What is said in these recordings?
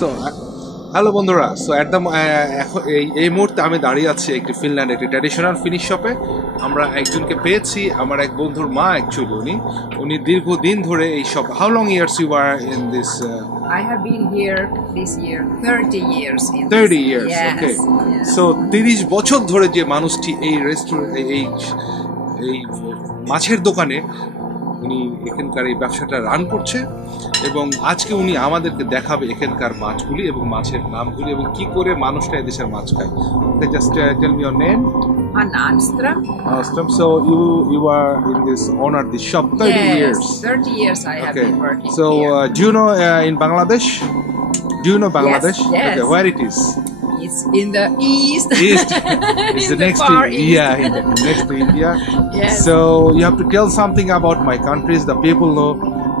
So, hello বন্ধুরা। So at the এই মুহূর্তে আমি দাঁড়িয়ে আছি একটি ফিনল্যান্ড একটি ট্র্যাডিশনাল ফিনিশ শপে। আমরা একজনকে পেয়েছি, আমার এক বন্ধুর মা অ্যাকচুয়ালি উনি দীর্ঘদিন ধরে এই shop. How long years you are in this? I have been here this year 30 years. 30 years, yes, okay. Yes. So 30 বছর ধরে যে মানুষটি এই রেস্টুরেন্ট এই মাছের দোকানে উনি এখানকার এই ব্যবসাটা রান করছে এবং আজকে উনি আমাদেরকে দেখাবে এখানকার মাছগুলি এবং মাছের নামগুলি এবং কি করে মানুষটা এদেশের মাছ খায়। Okay, just tell me your name. Anna Anström. Anström. So you are in this this shop 30 years. 30 years I have been working so here. Do you know in Bangladesh? Do you know Bangladesh? Yes. Okay, where it is? It's in the east. East. It's the next to India. Next to India. Yes. So you have to tell something about my countries. The people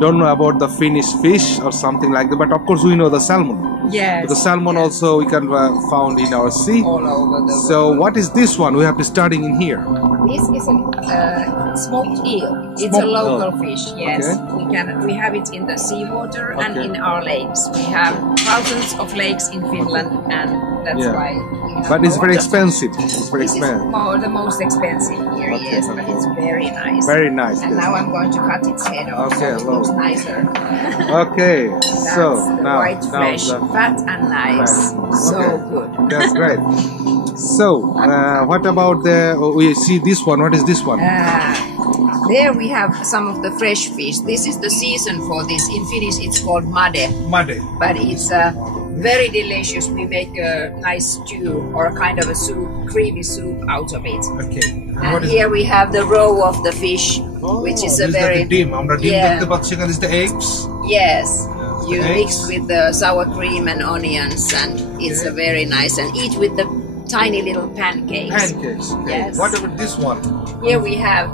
don't know about the Finnish fish or something like that. But of course we know the salmon. Yes. The salmon also we can found in our sea. All over the world. So what is this one? We have to starting in here. This is a smoked eel. It's a local fish. Yes, okay. We have it in the seawater and in our lakes. We have thousands of lakes in Finland, and that's why. But it's very expensive. It's very this expensive. is the most expensive here, yes, but it's very nice. Very nice. And now I'm going to cut its head off, so it looks nicer. Okay, so the now white flesh, fat and nice, so good. That's great. So, what about we see this one? What is this one? There we have some of the fresh fish. This is the season for this. In Finnish, it's called made. Made. But it's very delicious. We make a nice stew or a kind of a soup, creamy soup out of it. Okay. And here we have the roe of the fish, which is a very dim. Is the eggs? Yes. You mix with the sour cream and onions, and it's a very nice. And eat with the tiny little pancakes. Pancakes. Okay. Yes. What about this one? Here we have.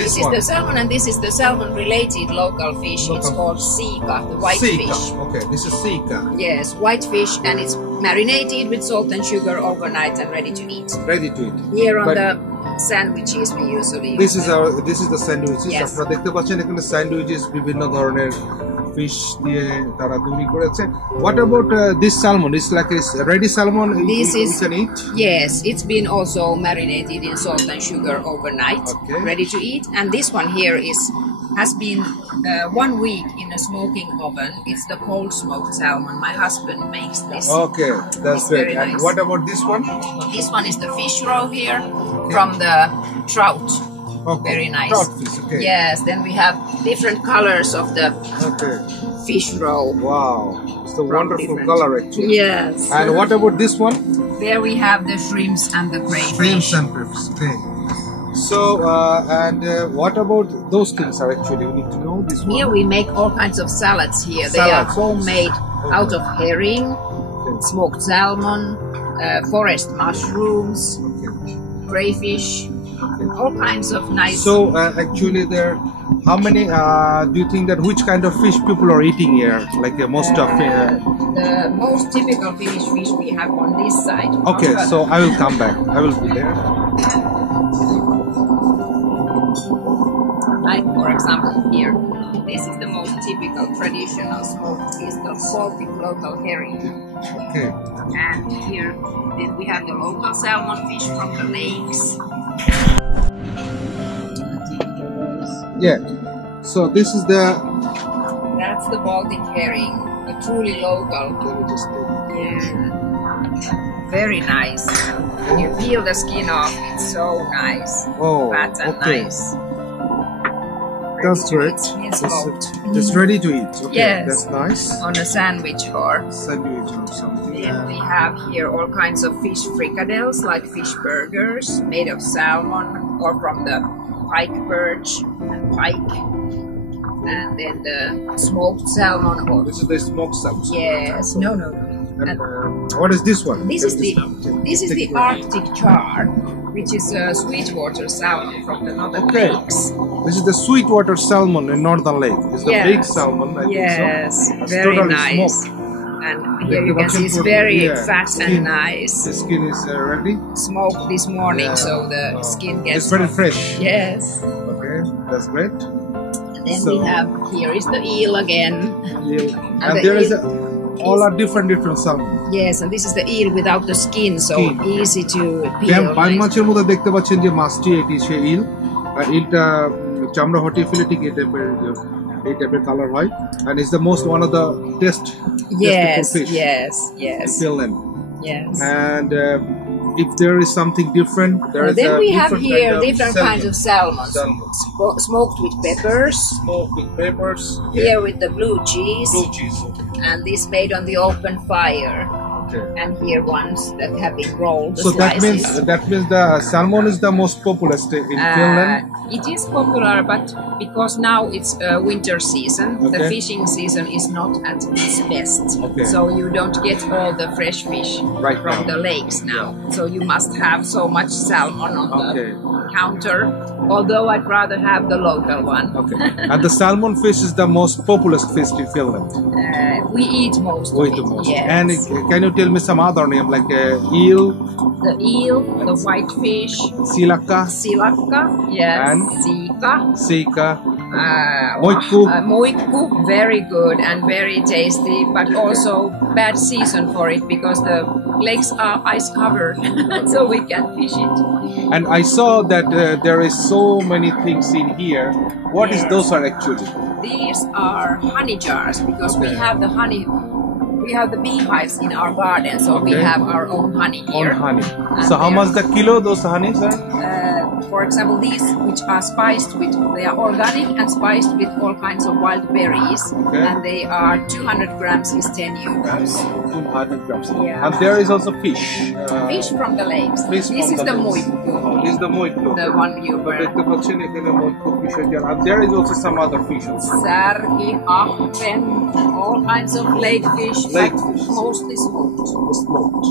This is one. the salmon, and this is the salmon-related local fish. It's called sika, the white fish. Okay, this is sika. Yes, white fish, and it's marinated with salt and sugar overnight and ready to eat. Ready to eat. Here on the sandwiches we usually. This is the sandwiches. Yes. আপনারা দেখতে পাচ্ছেন এখানে sandwiches বিভিন্ন ধরনের fish দিয়ে তারা তৈরি করেছে. What about this salmon? It's like a ready salmon. This you can eat. Yes, it's been also marinated in salt and sugar overnight, ready to eat. And this one here has been 1 week in a smoking oven. It's the cold smoked salmon. My husband makes this. Okay, that's great. And nice. what about this one? This one is the fish roe here from the trout. Okay. Very nice. Trout fish, okay. Yes, then we have different colors of the fish roe. Wow, it's a wonderful color actually. Yes. And what about this one? There we have the shrimps and the crayfish. Shrimps and crayfish, okay. So, what about those things are actually, we need to know this one. Here we make all kinds of salads here. They are homemade out of herring, smoked salmon, forest mushrooms, crayfish, all kinds of nice. So actually how many do you think that which kind of fish people are eating here? Like most of the most typical Finnish fish we have on this side. Okay, so I will come back. I will be there. Like for example here, this is the most typical traditional smoked fish, the salted local herring. Okay. And here then we have the local salmon fish from the lakes. Yeah. So this is That's the Baltic herring, a truly local. Yeah. Very nice. You peel the skin off, it's so nice. Fat and nice. That's great. Just ready to eat. Okay, yes. That's nice. On a sandwich or something. Then we have here all kinds of fish fricadelles, like fish burgers made of salmon or from the pike perch and pike. And then the smoked salmon. This is the smoked salmon. Yes. No. And what is this one? This is the Arctic char, which is a sweetwater salmon from the northern lakes. This is the sweetwater salmon in Northern Lake. It's the big salmon, I think so. Yes, very nice. Smoked. And here you can see it's very fat and nice. The skin is ready? Smoked this morning, so the skin gets... It's very fresh. Yes. Okay, that's great. And then we have, here is the eel again. And there is a all are different salmon. Yes, and this is the eel without the skin, so easy to peel. বাইম মাছের মধ্যে দেখতে পাচ্ছেন যে মাছটি এটি সে ইল, আর ইলটা চামড়া হটিয়ে ফেলে ঠিক এই টাইপের কালার হয়, and it's the most one of the best fish. Yes. In Finland. Yes. And if there is something different, then we have here different kinds of salmons. Smoked with peppers. Here with the blue cheese. And this made on the open fire. And here ones that have been rolled. So that means the salmon is the most popular in Finland. It is popular, but because now it's winter season, the fishing season is not at its best. So you don't get all the fresh fish from the lakes now. So you must have so much salmon on the counter. Although I'd rather have the local one. And the salmon fish is the most popular fish in Finland. We eat most of it. Yes. And can you tell me some other name like eel? The eel, the whitefish, silakka, yes, and sika, moikku, very good and very tasty, but also bad season for it because the lakes are ice covered, so we can't fish it. And I saw that there is so many things in here. What is those are actually? These are honey jars because we have the honey. We have the beehives in our garden, so we have our own honey here. So how much the kilo those honey, sir? For example, these which are spiced with, they are organic and spiced with all kinds of wild berries, and they are 200 grams is 10 euros. 200 grams. Yeah. And there is also fish. Fish from the lakes. This is the moikku. This is the moikku. The one you burn. And there is also some other fish. Särki, ahven, all kinds of lake fish. Mostly smoked.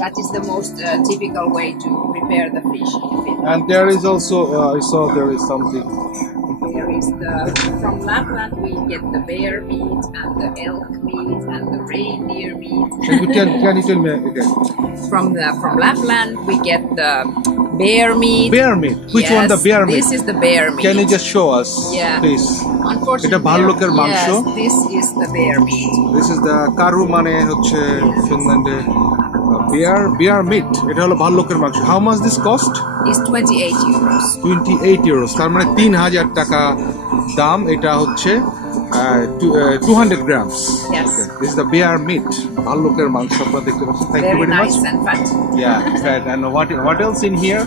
That is the most typical way to prepare the fish in Finland. And there is also, I saw there is something. There is from Lapland we get the bear meat and the elk meat and the reindeer meat. Can you tell me again? From Lapland we get the bear meat. Bear meat? Which one the bear meat? This is the bear meat. Can you just show us, please? Unfortunately, yes, this is the bear meat. This is the karu mane হচ্ছে ফিনল্যান্ডে bear meat. এটা হলো ভাল্লুকের মাংস. How much this cost? Is 28 euros. 28 euros. তার মানে 3000 টাকা দাম. এটা হচ্ছে 200 grams. Yes. This is the bear meat. ভাল্লুকের মাংস আপনারা দেখতে পাচ্ছেন. Thank you very much. Very nice and fat. Yeah, fat. And what else in here?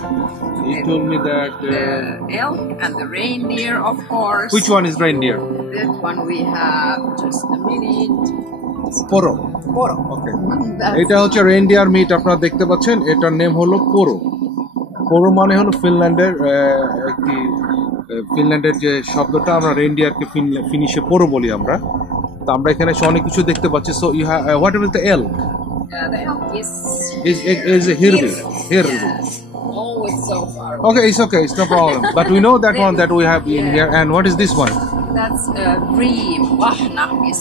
You told me that the elk and the reindeer, of course. Which one is reindeer? That one we have just a minute. Poro. Okay. এটা হচ্ছে reindeer meet আপনারা দেখতে পাচ্ছেন. এটার name হলো পোরো. পোরো মানে হলো ফিনল্যান্ডের যে শব্দটা আমরা রেইনডিয়ারকে ফিনিশে পোরো বলি আমরা. তো আমরা এখানে অনেক কিছু দেখতে পাচ্ছি. So you have what about the elk? The elk is hirvi. Yes. Oh, it's so far away. Okay, it's okay. It's no problem. But we know that one that we have in here. And what is this one? That's bream. Lahna is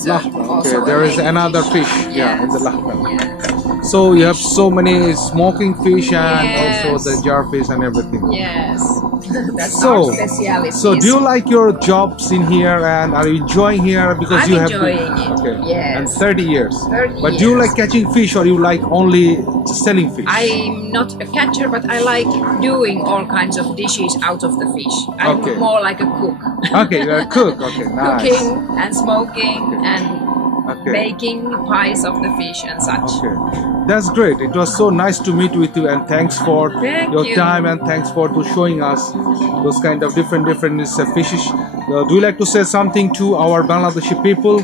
also there is another fish. Yes. Yeah, in the lahna. Yes. So you have so many smoking fish and also the jar fish and everything. Yes. That's our specialty. So do you like your jobs in here and are you enjoying here because I'm you have enjoying it. Okay. Yes. And 30 years. 30 But do you like catching fish or you like only selling fish? I'm not a catcher, but I like doing all kinds of dishes out of the fish. I'm more like a cook. Okay, you're a cook. Okay, nice. Cooking and smoking and baking pies of the fish and such. Okay. That's great. It was so nice to meet with you and thanks for your time and thanks for showing us those kind of different fishes. Do you like to say something to our Bangladeshi people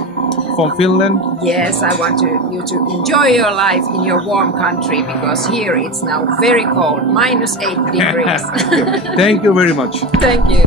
from Finland? Yes, I want you to enjoy your life in your warm country because here it's now very cold, -8 degrees. Thank you very much. Thank you.